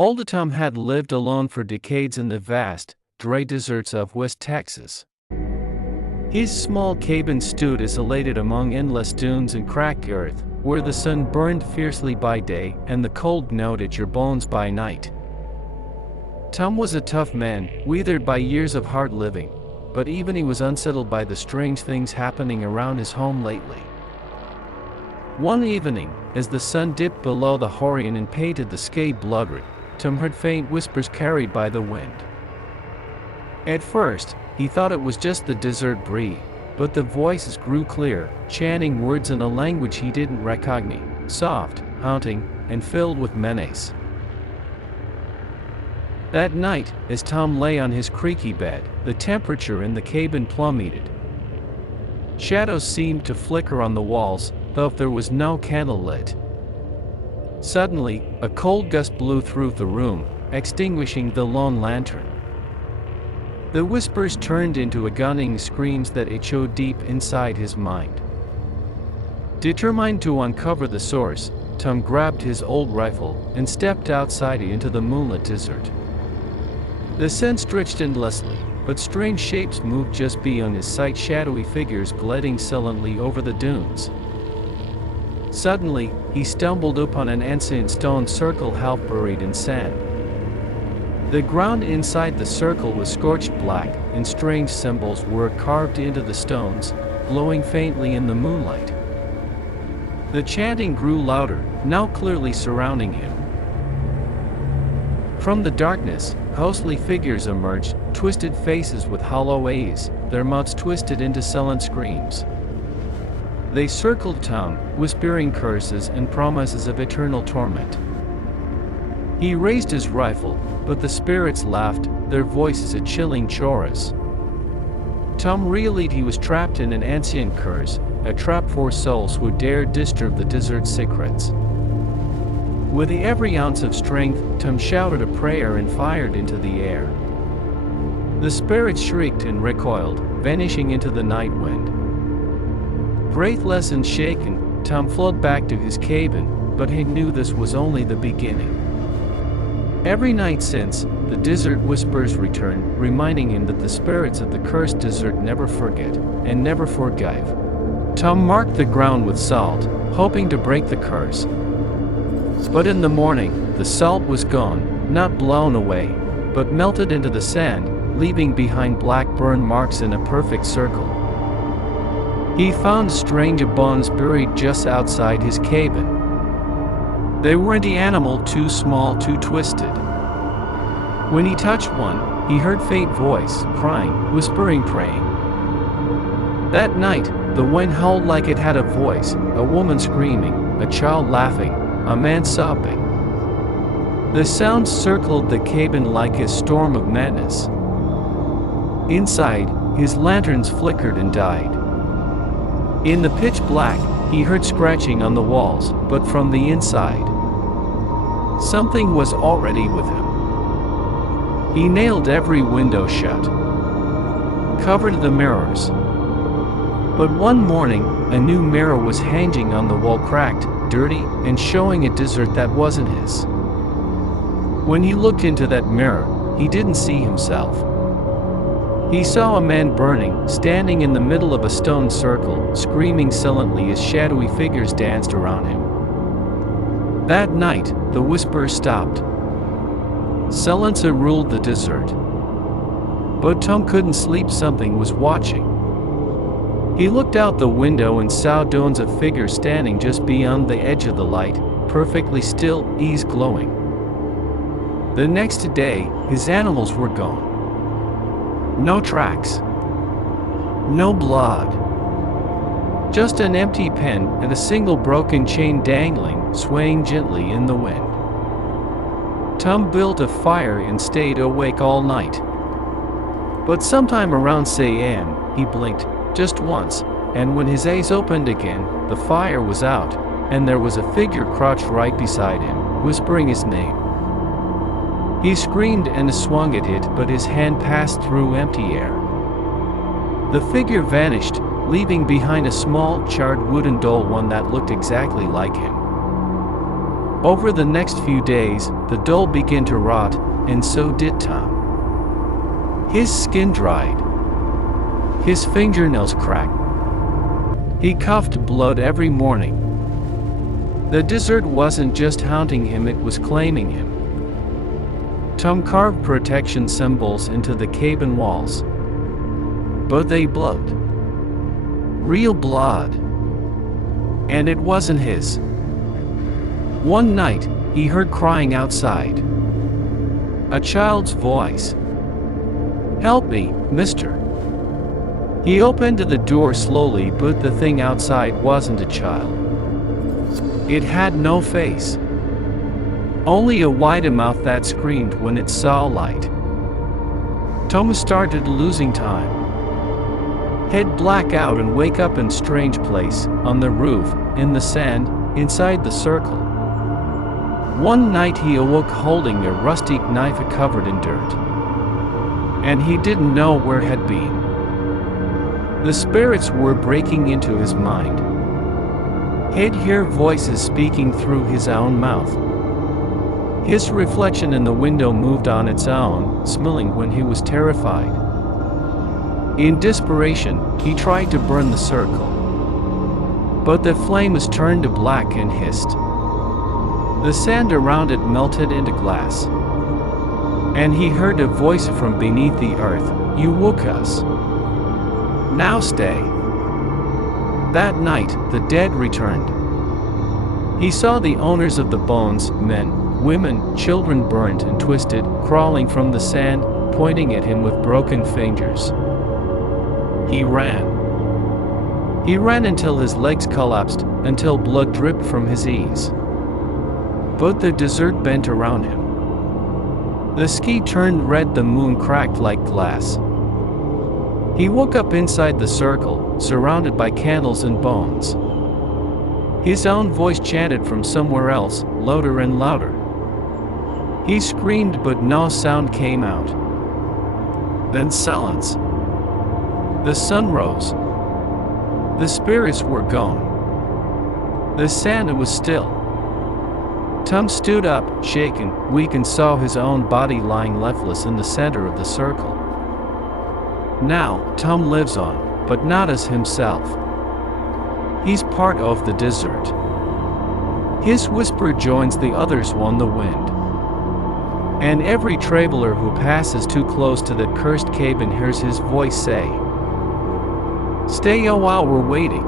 Old Tom had lived alone for decades in the vast, dry deserts of West Texas. His small cabin stood isolated among endless dunes and cracked earth, where the sun burned fiercely by day and the cold gnawed at your bones by night. Tom was a tough man, withered by years of hard living, but even he was unsettled by the strange things happening around his home lately. One evening, as the sun dipped below the horizon and painted the sky blood-red, Tom heard faint whispers carried by the wind. At first, he thought it was just the desert breeze, but the voices grew clear, chanting words in a language he didn't recognize, soft, haunting, and filled with menace. That night, as Tom lay on his creaky bed, the temperature in the cabin plummeted. Shadows seemed to flicker on the walls, though there was no candle lit. Suddenly, a cold gust blew through the room, extinguishing the lone lantern. The whispers turned into agonizing screams that echoed deep inside his mind. Determined to uncover the source, Tom grabbed his old rifle and stepped outside into the moonlit desert. The sun stretched endlessly, but strange shapes moved just beyond his sight, shadowy figures gliding silently over the dunes. Suddenly, he stumbled upon an ancient stone circle half buried in sand. The ground inside the circle was scorched black, and strange symbols were carved into the stones, glowing faintly in the moonlight. The chanting grew louder, now clearly surrounding him. From the darkness, ghostly figures emerged, twisted faces with hollow eyes, their mouths twisted into sullen screams. They circled Tom, whispering curses and promises of eternal torment. He raised his rifle, but the spirits laughed, their voices a chilling chorus. Tom realized he was trapped in an ancient curse, a trap for souls who dared disturb the desert's secrets. With every ounce of strength, Tom shouted a prayer and fired into the air. The spirits shrieked and recoiled, vanishing into the night wind. Breathless and shaken, Tom fled back to his cabin, but he knew this was only the beginning. Every night since, the desert whispers returned, reminding him that the spirits of the cursed desert never forget, and never forgive. Tom marked the ground with salt, hoping to break the curse. But in the morning, the salt was gone, not blown away, but melted into the sand, leaving behind black burn marks in a perfect circle. He found strange bones buried just outside his cabin. They weren't the animal, too small, too twisted. When he touched one, he heard faint voice, crying, whispering, praying. That night, the wind howled like it had a voice, a woman screaming, a child laughing, a man sobbing. The sounds circled the cabin like a storm of madness. Inside, his lanterns flickered and died. In the pitch black, he heard scratching on the walls, but from the inside, something was already with him. He nailed every window shut, covered the mirrors. But one morning, a new mirror was hanging on the wall, cracked, dirty, and showing a desert that wasn't his. When he looked into that mirror, he didn't see himself. He saw a man burning, standing in the middle of a stone circle, screaming silently as shadowy figures danced around him. That night, the whispers stopped. Silence ruled the desert. But Tom couldn't sleep, something was watching. He looked out the window and saw dozens of figures standing just beyond the edge of the light, perfectly still, eyes glowing. The next day, his animals were gone. No tracks. No blood. Just an empty pen and a single broken chain dangling, swaying gently in the wind. Tom built a fire and stayed awake all night. But sometime around 6 a.m., he blinked, just once, and when his eyes opened again, the fire was out, and there was a figure crouched right beside him, whispering his name. He screamed and swung at it, but his hand passed through empty air. The figure vanished, leaving behind a small, charred wooden doll, one that looked exactly like him. Over the next few days, the doll began to rot, and so did Tom. His skin dried. His fingernails cracked. He coughed blood every morning. The desert wasn't just haunting him, it was claiming him. Tom carved protection symbols into the cabin walls. But they bled. Real blood. And it wasn't his. One night, he heard crying outside. A child's voice. "Help me, mister." He opened the door slowly, but the thing outside wasn't a child. It had no face. Only a wide mouth that screamed when it saw light. Tom started losing time. He'd black out and wake up in strange place, on the roof, in the sand, inside the circle. One night he awoke holding a rusty knife covered in dirt. And he didn't know where it had been. The spirits were breaking into his mind. He'd hear voices speaking through his own mouth. His reflection in the window moved on its own, smiling when he was terrified. In desperation, he tried to burn the circle. But the flames turned black and hissed. The sand around it melted into glass. And he heard a voice from beneath the earth, "You woke us. Now stay." That night, the dead returned. He saw the owners of the bones, men, women, children burnt and twisted, crawling from the sand, pointing at him with broken fingers. He ran. He ran until his legs collapsed, until blood dripped from his knees. But the desert bent around him. The sky turned red, the moon cracked like glass. He woke up inside the circle, surrounded by candles and bones. His own voice chanted from somewhere else, louder and louder. He screamed, but no sound came out. Then silence. The sun rose. The spirits were gone. The sand was still. Tom stood up, shaken, weak, and saw his own body lying lifeless in the center of the circle. Now, Tom lives on, but not as himself. He's part of the desert. His whisper joins the others on the wind. And every traveler who passes too close to that cursed cabin hears his voice say, "Stay a while, we're waiting."